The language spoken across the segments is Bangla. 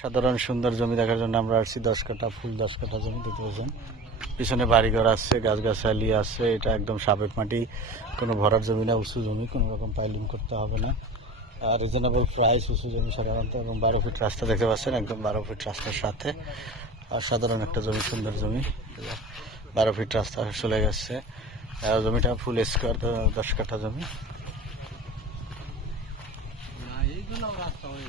সাধারণ সুন্দর জমি দেখার জন্য আমরা আসছি দশ কাঠা ফুল দশ কাঠা জমি দেখতে পাচ্ছেন পিছনে বাড়িঘর আছে গাছগাছালি আছে এটা একদম সাবেক মাটি কোনো ভরার জমি না উঁচু জমি কোনো রকম পাইলিং করতে হবে না আর রিজনেবল প্রাইস উঁচু জমি সাধারণত এবং বারো ফিট রাস্তা দেখতে পাচ্ছেন একদম বারো ফিট রাস্তার সাথে আর সাধারণ একটা জমি সুন্দর জমি বারো ফিট রাস্তা চলে গেছে জমিটা ফুল স্কোয়ার দশ কাঠা জমি এইগুলো রাস্তা হয়ে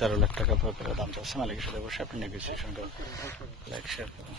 তেরো লাখ টাকা পর দাম চাচ্ছে মালিকের সাথে বসে আপনি নেগোসিয়েশন করুন লাইক শেয়ার করুন